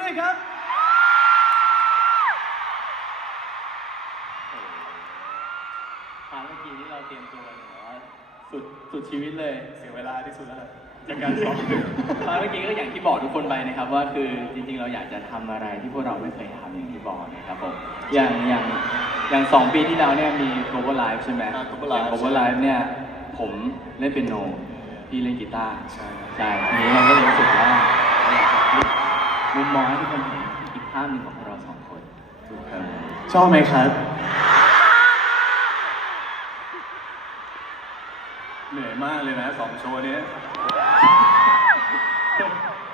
ด้วยครับพาร์ทเมื่อกี้ที่เราเตรียมตัวกันแบบว่าสุดสุดชีวิตเลย เสียเวลาที่สุดแล้วจากการซ้อมพาร์ทเมื่อกี้ก็อย่างที่บอกทุกคนไปนะครับว่าคือจริงๆเราอยากจะทำอะไรที่พวกเราไม่เคยทำอย่างที่บอกนะครับผมอย่างอย่างอย่างสองปีที่แล้วเนี่ยมี cover live ใช่ไหม อ่า cover live อย่าง cover live เนี่ยผมเล่นเป็นโนพี่เล่นกีตาร์ใช่ ใช่ทีนี้เราก็เลยรู้สึกว่า มุมมองให้ทุกคนเห็นอีกภาพหนึ่งของพวกเราสองคนครับชอบไหมครับเหนื่อยมากเลยนะสองโชว์เนี้ย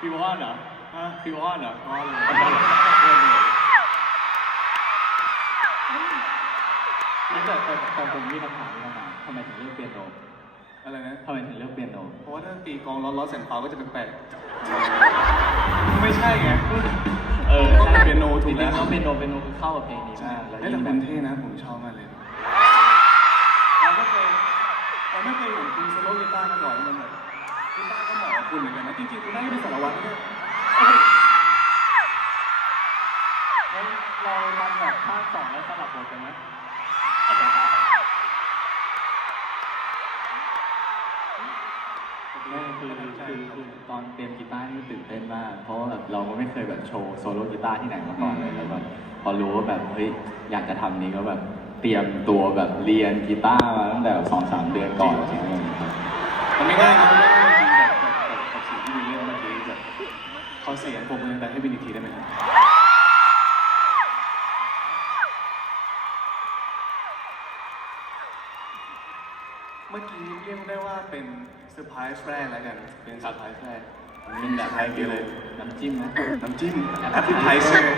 พี่ว่านเหรอฮะพี่ว่านเหรอร้อนเลยไม่แต่แต่แต่ผมมีคำถามนี้มาทำไมถึงเลือกเปียโนอะไรนะทำไมถึงเลือกเปียโนเพราะว่าถ้าตีกลองร้อนร้อนๆเสียงเปล่าก็จะเป็นแปลกๆไม่ใช่ไง เออต้องเป็นเปียโนถูกแล้วจริงๆต้องเปียโนเปียโนคือเข้ากับเพลงนี้ใช่มากแล้วแต่ยิ่งแบคุบ ณเท่นะผมชอบมากเลยเราไม่เคยเราไม่เคยเห็นคุณโซโล่กีตาร์มาก่อนมันแบบกีตาร์ก็เหมาะกับคุณเหมือนกันนะจริงๆคุณน่าจะเป็นสารวัตรด้วยงั้นเราทำแบบภาคสองแล้วสลับบทกันไหม คือคือคือตอนเตรียมกีตาร์นี่ตื่นเต้นมาก เพราะว่าแบบเราก็ไม่เคยแบบโชว์โซโล่กีตาร์ที่ไหนมาก่อนเลยแล้วแบบพอรู้ว่าแบบเฮ้ยอยากจะทำนี้ก็แบบเตรียมตัวแบบเรียนกีตาร์มาตั้งแต่สองสามเดือนก่อนอะไรอย่างเงี้ยครับมันไม่ง่ายนะมันไม่ง่ายจริงๆแบบแบบแบบแบบเสียงที่วินเล่นเมื่อกี้แบบขอเสียงผมมือแต่ให้วินอีกทีได้ไหมครับ เมื่อกี้เรียกได้ว่าเป็นเซอร์ไพรส์แรกแล้วกัน เป็นเซอร์ไพรส์แรกเป็นแบบไทยเลย น้ำจิ้มนะน้ำจิ้มแอปเปิลไทเซอร์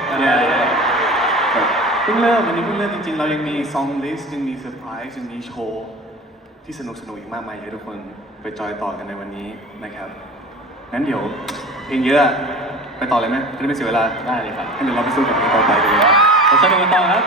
เพิ่งเริ่มวันนี้เพิ่งเริ่มจริงๆ เรายังมีซองลิสต์ยังมีเซอร์ไพรส์ยังมีโชว์ที่สนุกสนุกอีกมากมายให้ทุกคนไปจอยต่อกันในวันนี้นะครับงั้นเดี๋ยวเพลงเยอะไปต่อเลยไหมจะได้ไม่เสียเวลาได้เลยครับงั้นเดี๋ยวเราไปสู้กับเพลงต่อไปกันเลยขอสนุกกันต่อครับ